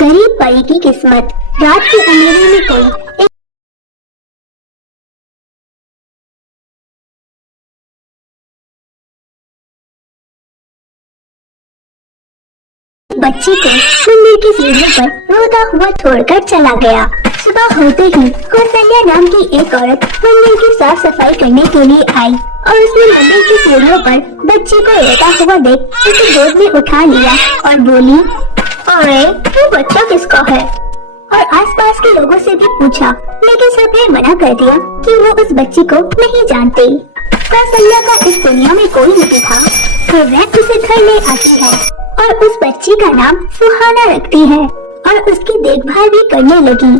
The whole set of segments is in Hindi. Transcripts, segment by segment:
गरीब परी की किस्मत। रात के अंधेरे में कोई एक बच्ची को मंदिर की सीढ़ी पर रोता हुआ छोड़कर चला गया। सुबह होते ही कौशल्या नाम की एक औरत मंदिर की साफ सफाई करने के लिए आई और उसने मंदिर की सीढ़ियों पर बच्ची को रोता हुआ देख उसे गोद में उठा लिया और बोली, अरे वो बच्चा किसका है? और आसपास के लोगों से भी पूछा, लेकिन सबने मना कर दिया कि वो उस बच्ची को नहीं जानते। कौशल्या का इस दुनिया में कोई नहीं था, तो वह उसे घर ले आती है और उस बच्ची का नाम सुहाना रखती है और उसकी देखभाल भी करने लगी।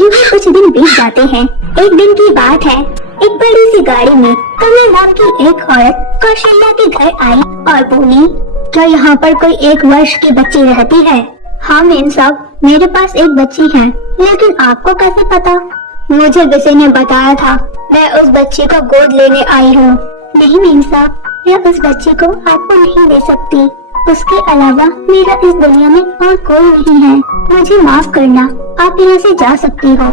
यूं ही कुछ दिन बीत जाते हैं। एक दिन की बात है, एक बड़ी सी गाड़ी में कमला नाम की एक औरत कौशल्या के घर आई और बोली, क्या यहाँ पर कोई 1 वर्ष की बच्ची रहती है? हाँ मेम साहब, मेरे पास एक बच्ची है, लेकिन आपको कैसे पता? मुझे किसी ने बताया था, मैं उस बच्ची को गोद लेने आई हूँ। नहीं मेम साहब, मैं उस बच्ची को आपको नहीं दे सकती, उसके अलावा मेरा इस दुनिया में और कोई नहीं है, मुझे माफ करना, आप यहाँ से जा सकती हो।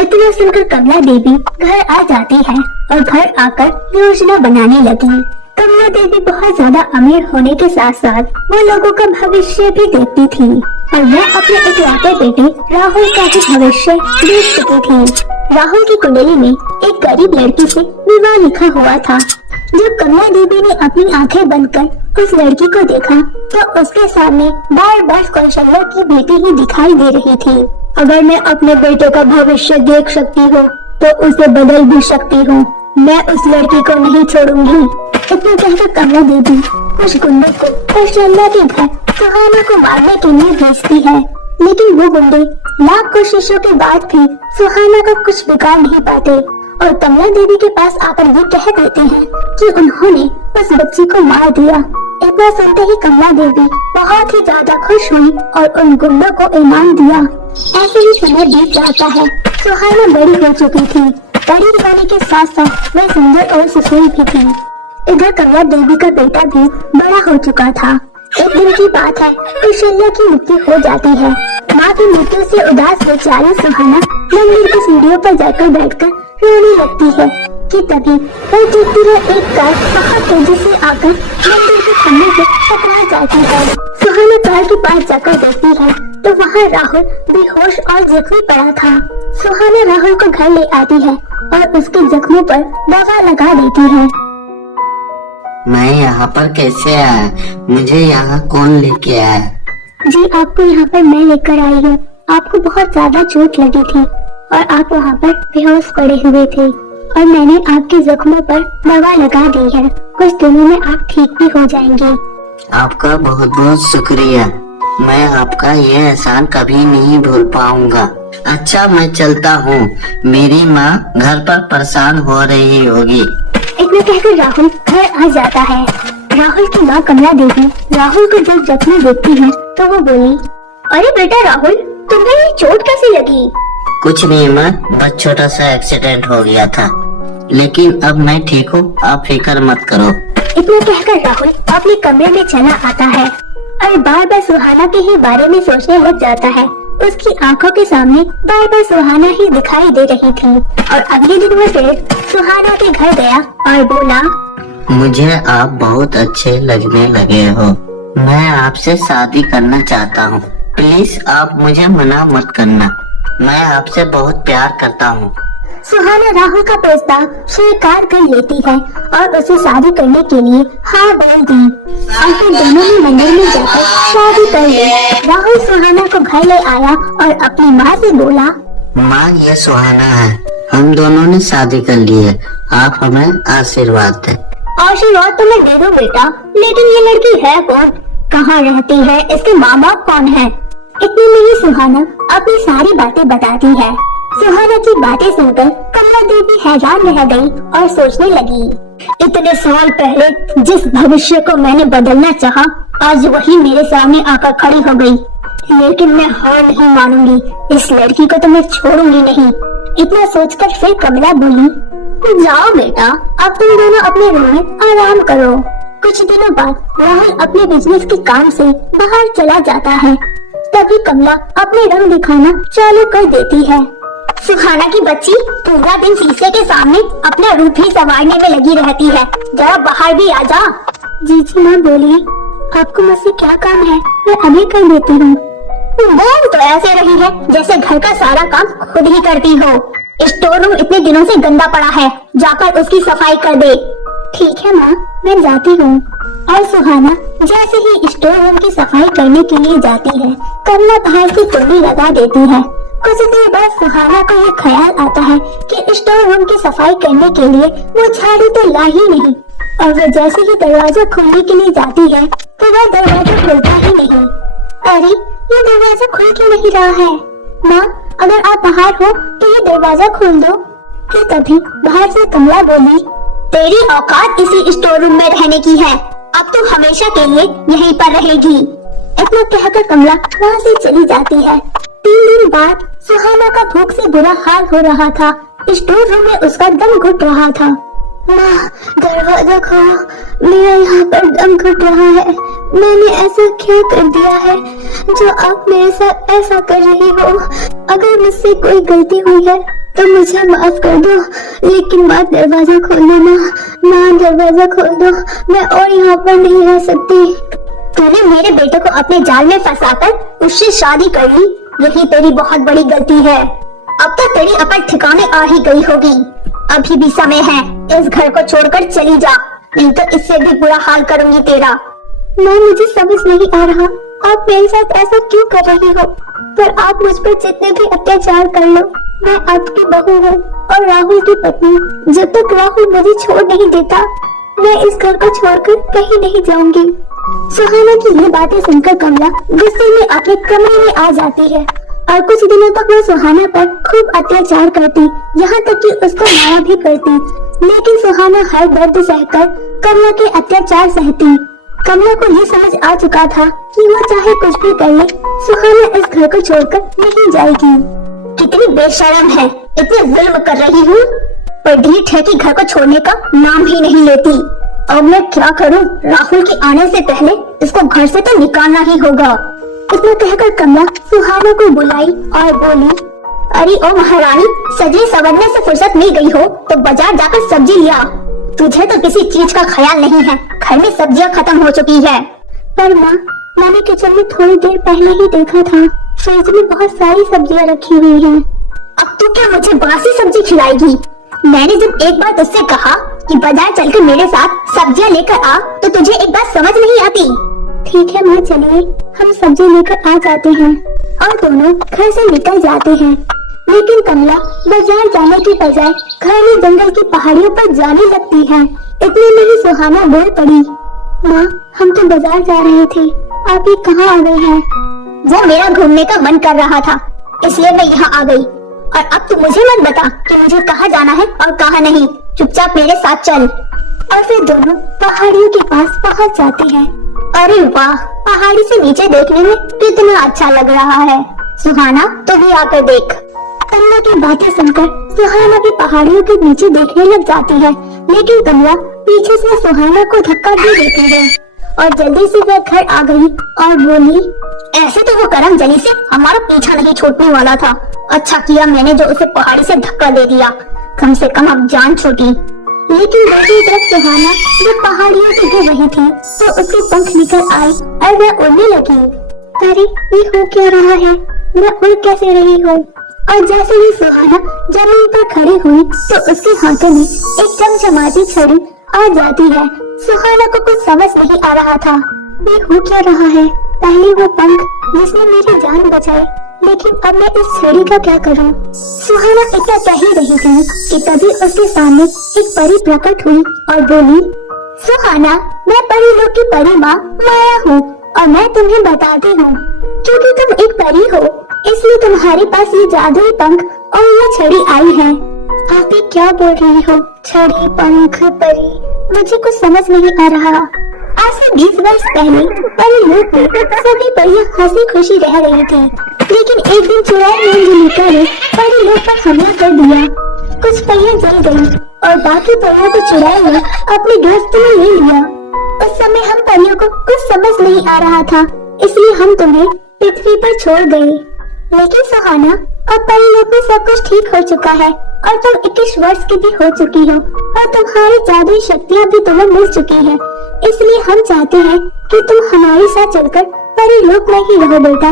इतना सुनकर कमला देवी घर आ जाती है और घर आकर योजना बनाने लगी। कमला देवी बहुत ज्यादा अमीर होने के साथ साथ वो लोगों का भविष्य भी देखती थी और वह अपने इकलौते बेटे राहुल का भी भविष्य देख चुकी थी। राहुल की कुंडली में एक गरीब लड़की से विवाह लिखा हुआ था। जब कमला देवी ने अपनी आंखें बंद कर उस लड़की को देखा तो उसके सामने बार बार कौशल्या की बेटी ही दिखाई दे रही थी। अगर मैं अपने बेटे का भविष्य देख सकती हूँ तो उसे बदल भी सकती हूँ, मैं उस लड़की को नहीं छोड़ूंगी। इतना कहकर कमला देवी उस गुंडे को कौशल्या के घर सुहाना को मारने के लिए भेजती है, लेकिन वो गुंडे लाख कोशिशों के बाद भी सुहाना का कुछ बिगाड़ नहीं पाते और कमला देवी के पास आकर ये कह देते हैं कि उन्होंने उस बच्ची को मार दिया। इतना सुनते ही कमला देवी बहुत ही ज्यादा खुश हुई और उन गुंडों को इनाम दिया। ऐसे ही समय बीत जाता है। सुहाना बड़ी हो चुकी थी, बड़ी होने के साथ साथ वह सुंदर और सुशील भी थी। इधर कमला देवी का बेटा भी बड़ा हो चुका था। एक दिन की बात है, कौशल्या की मृत्यु हो जाती है। माँ की मृत्यु से उदास बेचारी सुहाना मंदिर की सीढ़ियों पर जाकर बैठकर रोने लगती है कि तभी वह देखती है एक कार बहुत तेजी से आकर मंदिर के खंभे से टकरा जाती है। सुहाना कार के पास जाकर देखती है तो वहाँ राहुल बेहोश और जख्मी पड़ा था। सुहाना राहुल को घर ले आती है और उसके जख्मों पर दवा लगा देती है। मैं यहाँ पर कैसे आया? मुझे यहाँ कौन लेके आया? जी आपको यहाँ पर मैं लेकर आई हूँ। आपको बहुत ज्यादा चोट लगी थी और आप वहाँ पर बेहोश पड़े हुए थे और मैंने आपके जख्मों पर दवा लगा दी है। कुछ दिनों में आप ठीक भी हो जाएंगे। आपका बहुत बहुत शुक्रिया, मैं आपका ये एहसान कभी नहीं भूल पाऊंगा। अच्छा मैं चलता हूँ, मेरी माँ घर पर परेशान हो रही होगी। इतना कहकर राहुल घर आ जाता है। राहुल की माँ कमला देवी राहुल को जब जख्मी देखती है तो वो बोली, अरे बेटा राहुल, तुम्हें ये चोट कैसे लगी? कुछ नहीं माँ, बस छोटा सा एक्सीडेंट हो गया था, लेकिन अब मैं ठीक हूँ, आप फिक्र मत करो। इतना कहकर राहुल अपने कमरे में चला आता है और बार बार सुहाना के ही बारे में सोचने लग जाता है। उसकी आंखों के सामने बार बार सुहाना ही दिखाई दे रही थी और अगले दिन वो फिर सुहाना के घर गया और बोला, मुझे आप बहुत अच्छे लगने लगे हो, मैं आपसे शादी करना चाहता हूँ, प्लीज आप मुझे मना मत करना, मैं आपसे बहुत प्यार करता हूँ। सुहाना राहुल का प्रस्ताव स्वीकार कर लेती है और उसे शादी करने के लिए हाँ बोल दी और फिर दोनों ने मंदिर में जाकर शादी कर ली। राहुल सुहाना को घर ले आया और अपनी माँ से बोला, माँ ये सुहाना है, हम दोनों ने शादी कर ली है, आप हमें आशीर्वाद दें। आशीर्वाद तो मैं दे दूं बेटा, लेकिन ये लड़की है कौन, कहाँ रहती है, इसके माँ बाप कौन है? इतने में ही सुहाना अपनी सारी बातें बताती है। सुहाना की बातें सुनकर कमला देवी हैरान रह गई और सोचने लगी, इतने साल पहले जिस भविष्य को मैंने बदलना चाहा, आज वही मेरे सामने आकर खड़ी हो गई। लेकिन मैं हार नहीं मानूंगी, इस लड़की को तो मैं छोड़ूंगी नहीं। इतना सोचकर फिर कमला बोली, जाओ बेटा, अब तुम दोनों अपने रूम में आराम करो। कुछ दिनों बाद राहुल अपने बिजनेस के काम से बाहर चला जाता है। तभी कमला अपने रंग दिखाना चालू कर देती है। सुहाना की बच्ची पूरा दिन शीशे के सामने अपना रूप ही संवारने में लगी रहती है, जरा बाहर भी आ जा। जी माँ बोलिए, आपको मुझसे क्या काम है, मैं अभी कर देती हूँ। बोल तो ऐसे रही है जैसे घर का सारा काम खुद ही करती हो। स्टोर रूम इतने दिनों से गंदा पड़ा है, जाकर उसकी सफाई कर दे। ठीक है माँ, मैं जाती हूँ। और सुहाना जैसे ही स्टोर रूम की सफाई करने के लिए जाती है, कमला बाहर से कुंडी लगा देती है। कुछ देर बाद सुहाना को यह ख्याल आता है कि स्टोर रूम की सफाई करने के लिए वो झाड़ू तो ला ही नहीं, और वो जैसे ही दरवाजा खोलने के लिए जाती है तो वह दरवाजा खुलता ही नहीं। अरे ये दरवाजा खुल क्यों नहीं रहा है? माँ, अगर आप बाहर हो तो ये दरवाजा खोल दो। फिर तभी बाहर से कमला बोली, तेरी औकात इसी स्टोर रूम में रहने की है, अब तुम हमेशा के लिए यहीं पर रहेगी। इतना कहकर कमला वहाँ से चली जाती है। 3 दिन बाद सुहाना का भूख से बुरा हाल हो रहा था। स्टोर रूम में उसका दम घुट रहा था। माँ, दरवाजा खोलो, मेरा यहाँ पर दम घुट रहा है। मैंने ऐसा क्या कर दिया है जो आप मेरे साथ ऐसा कर रही हो? अगर मुझसे कोई गलती हुई है तो मुझे माफ कर दो, लेकिन माँ दरवाजा खोल दो। माँ दरवाजा खोल दो, मैं और यहाँ पर नहीं रह सकती। तूने मेरे बेटे को अपने जाल में फंसाकर उससे शादी कर ली, यही तेरी बहुत बड़ी गलती है। अब तो तेरी अकल ठिकाने आ ही गई होगी। अभी भी समय है, इस घर को छोड़कर चली जा, नहीं तो इससे भी बुरा हाल करूंगी तेरा। माँ, मुझे समझ नहीं आ रहा आप मेरे साथ ऐसा क्यों कर रही हो, पर आप मुझ पर जितने भी अत्याचार कर लो, मैं आपकी बहू हूँ और राहुल की पत्नी। जब तक राहुल मुझे छोड़ नहीं देता, मैं इस घर को छोड़कर कहीं नहीं जाऊंगी। सुहाना की ये बातें सुनकर कमला गुस्से में अपने कमरे में आ जाती है और कुछ दिनों तक वो सुहाना पर खूब अत्याचार करती, यहाँ तक कि उसको मारा भी करती। लेकिन सुहाना हर दर्द सहकर कमला के अत्याचार सहती। कमला को ये समझ आ चुका था कि वो चाहे कुछ भी कर ले, सुहाना इस घर को छोड़कर नहीं जाएगी। कितनी बेशर्म है, इतने जुल्म कर रही हूँ, पर ढीठ है कि घर को छोड़ने का नाम ही नहीं लेती। अब मैं क्या करूँ? राहुल के आने से पहले इसको घर से तो निकालना ही होगा। इतना कहकर कमला सुहाना को बुलाई और बोली, अरे ओ महारानी, सजने संवरने से फुर्सत मिल गई हो तो बाजार जाकर सब्जी लिया। तुझे तो किसी चीज का ख्याल नहीं है, घर में सब्जियां खत्म हो चुकी है। पर माँ, मैंने किचन में थोड़ी देर पहले ही देखा था, फ्रिज में बहुत सारी सब्जियां रखी हुई हैं। अब तू क्या मुझे बासी सब्जी खिलाएगी? मैंने जब एक बार तुझसे कहा कि बाजार चलकर मेरे साथ सब्जियां लेकर आ, तो तुझे एक बात समझ नहीं आती। ठीक है माँ, चलिए हम सब्जी लेकर आ जाते हैं। और दोनों घर से निकल जाते हैं। लेकिन कमला बाजार जाने की बजाय घने जंगल की पहाड़ियों पर जाने लगती है। इतने में ही सुहाना बोल पड़ी, माँ, हम तो बाजार जा रहे थे, आप ये कहाँ आ गए हैं? वो मेरा घूमने का मन कर रहा था, इसलिए मैं यहाँ आ गई। और अब तू मुझे मत बता कि मुझे कहाँ जाना है और कहाँ नहीं, चुपचाप मेरे साथ चल। और फिर दोनों पहाड़ियों के पास पहुँच जाते हैं। अरे वाह, पहाड़ी से नीचे देखने में कितना अच्छा लग रहा है। सुहाना, तू भी आकर देख। कमला की बातें सुनकर सुहाना भी पहाड़ियों के नीचे देखने लग जाती है, लेकिन कमला पीछे से सुहाना को धक्का दे देती है और जल्दी से वह घर आ गई और बोली, ऐसे तो वो करम जली से हमारा पीछा नहीं छोड़ने वाला था। अच्छा किया मैंने जो उसे पहाड़ी से धक्का दे दिया, कम से कम अब जान छूटी। लेकिन दूसरी तरफ सुहाना जब पहाड़ियों से गिर रही थी तो उसके पंख निकल आए और वह उड़ने लगी। अरे ये हो क्या रहा है, मैं उड़ कैसे रही हूँ? और जैसे ही सुहाना जमीन पर खड़ी हुई तो उसके हाथों में एक चमचमाती छड़ी आ जाती है। सुहाना को कुछ समझ नहीं आ रहा था, ये हो क्या रहा है? पहले वो पंख जिसने मेरी जान बचाई, लेकिन अब मैं इस छड़ी का क्या करूं? सुहाना इतना कह ही रही थी कि तभी उसके सामने एक परी प्रकट हुई और बोली, सुहाना, मैं परी लोग की परी माँ माया हूँ और मैं तुम्हें बताती हूँ, क्योंकि तुम एक परी हो इसलिए तुम्हारे पास ये जादुई पंख और ये छड़ी आई है। आप ये क्या बोल रही हो? छड़ी, पंख, परी, मुझे कुछ समझ नहीं आ रहा। आज से 20 वर्ष पहले परी लोक में सभी परियां हंसी खुशी रह रही थी, लेकिन एक दिन चुड़ैल मंजुलिका ने परी लोक पर हमला कर दिया। कुछ परियां जल गयी और बाकी परियों को चुड़ैल ने अपनी गिरफ्त में ले लिया। उस समय हम परियों को कुछ समझ नहीं आ रहा था, इसलिए हम तुम्हें पृथ्वी पर छोड़ गई। लेकिन सुहाना, अब परिलोक में सब कुछ ठीक हो चुका है और तुम 21 वर्ष की भी हो चुकी हो और तुम्हारी जादुई शक्तियाँ भी तुम्हें मिल चुकी हैं। इसलिए हम चाहते हैं कि तुम हमारे साथ चलकर परिलोक में ही रहो बेटा।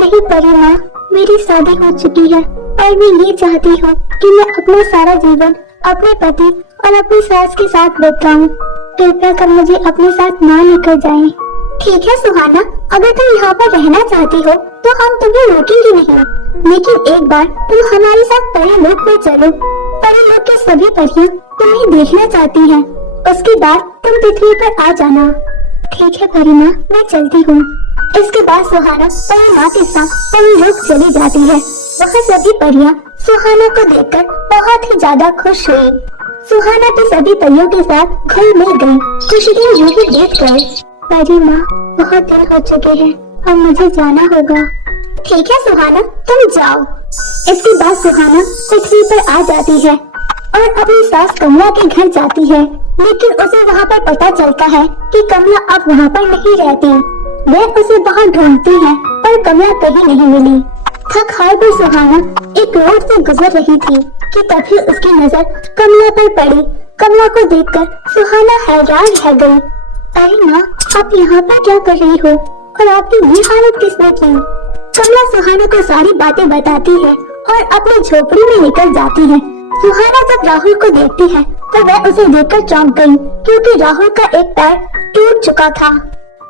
नहीं परी माँ, मेरी शादी हो चुकी है और मैं ये चाहती हूँ कि मैं अपना सारा जीवन अपने पति और अपनी सास के साथ बिताऊं। कृपया कर मुझे अपने साथ ना लेकर जाएं। ठीक है सुहाना, अगर तुम यहाँ पर रहना चाहती हो तो हम तुम्हें रोकेंगे नहीं, लेकिन एक बार तुम हमारे साथ परिलोक में चलो। परिलोक की सभी परियां तुम्हें देखना चाहती हैं। उसके बाद तुम पृथ्वी पर आ जाना। ठीक है परी माँ, मैं चलती हूँ। इसके बाद सुहाना परी माँ के साथ परिलोक चली जाती है। वहाँ सभी परियां सुहाना को देखकर बहुत ही ज्यादा खुश हुई। सुहाना तो सभी परियों के साथ घुल मिल गई। कुछ दिन यूं ही बीत गए। परी माँ, बहुत दिन हो चुके हैं, अब मुझे जाना होगा। ठीक है सुहाना, तुम जाओ। इसके बाद सुहाना पृथ्वी पर आ जाती है और अपनी सास कमला के घर जाती है। लेकिन उसे वहाँ पर पता चलता है कि कमला अब वहाँ पर नहीं रहती। वह उसे वहाँ ढूंढती है पर कमला कहीं नहीं मिली। थक हार कर सुहाना एक रोड से गुजर रही थी कि तभी उसकी नजर कमला पर पड़ी। कमला को देखकर सुहाना हैरान रह गई। अरे माँ, आप यहाँ पर क्या कर रही हो और आपकी ये हालत किसने की? कमला सुहाना को सारी बातें बताती है और अपनी झोपड़ी में निकल जाती है। सुहाना जब राहुल को देखती है तो वह उसे देखकर चौंक गई, क्योंकि राहुल का एक पैर टूट चुका था।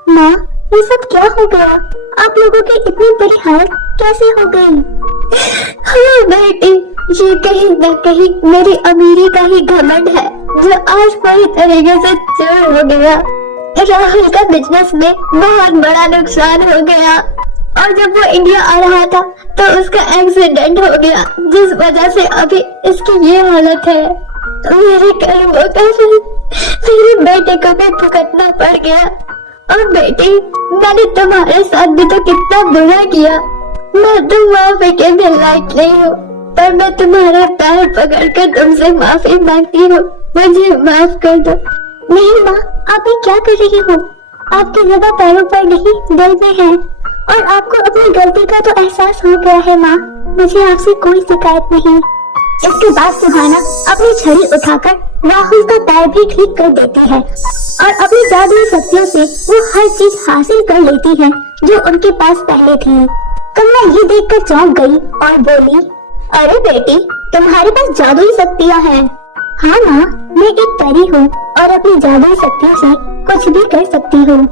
माँ, ये सब क्या हो गया? आप लोगों की इतनी बुरी हालत कैसे हो गई? हाँ बेटी, ये कहीं न कहीं मेरी अमीरी का ही घमंड है जो आज पूरी तरीके से चूर हो गया। राहुल का बिजनेस में बहुत बड़ा नुकसान हो गया और जब वो इंडिया आ रहा था तो उसका एक्सीडेंट हो गया, जिस वजह से अभी इसकी ये हालत है। मेरे कर्मों का फल मेरे बेटे को भी भुगतना पड़ गया। और बेटी, मैंने तुम्हारे साथ भी तो कितना बुरा किया। मैं तो माफी के भी लायक नहीं हूँ, पर मैं तुम्हारे पैर पकड़कर तुमसे माफी मांगती हूँ। मुझे माफ कर दो। नहीं माँ, आप ये क्या कर रही हो? आपकी जगह पैरों पर नहीं, दिल में है और आपको अपनी गलती का तो एहसास हो गया है माँ। मुझे आपसे कोई शिकायत नहीं। इसके बाद सुहाना अपनी छड़ी उठाकर राहुल का पैर भी ठीक कर देती है और अपनी जादुई शक्तियों से वो हर चीज हासिल कर लेती है जो उनके पास पहले थी। कमला ये देखकर चौंक गई और बोली, अरे बेटी, तुम्हारे पास जादुई शक्तियाँ हैं। हाँ माँ, मैं एक परी हूँ और अपनी जादुई शक्तियों से कुछ भी कर सकती हूँ।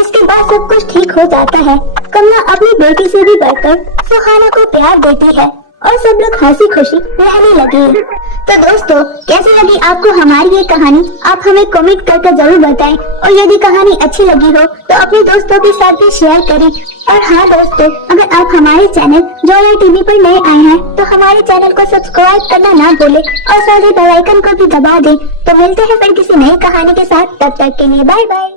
इसके बाद सब कुछ ठीक हो जाता है। कमला अपनी बेटी से भी बढ़कर सुहाना को प्यार देती है और सब लोग हंसी खुशी रहने लगे। तो दोस्तों, कैसी लगी आपको हमारी ये कहानी? आप हमें कमेंट करके जरूर बताएं और यदि कहानी अच्छी लगी हो तो अपने दोस्तों के साथ भी शेयर करें। और हाँ दोस्तों, अगर आप हमारे चैनल जोया टीवी पर नए आए हैं तो हमारे चैनल को सब्सक्राइब करना ना भूलें और साथ ही बेल आइकन को भी दबा दें। तो मिलते हैं फिर किसी नई कहानी के साथ, तब तक के लिए बाय बाय।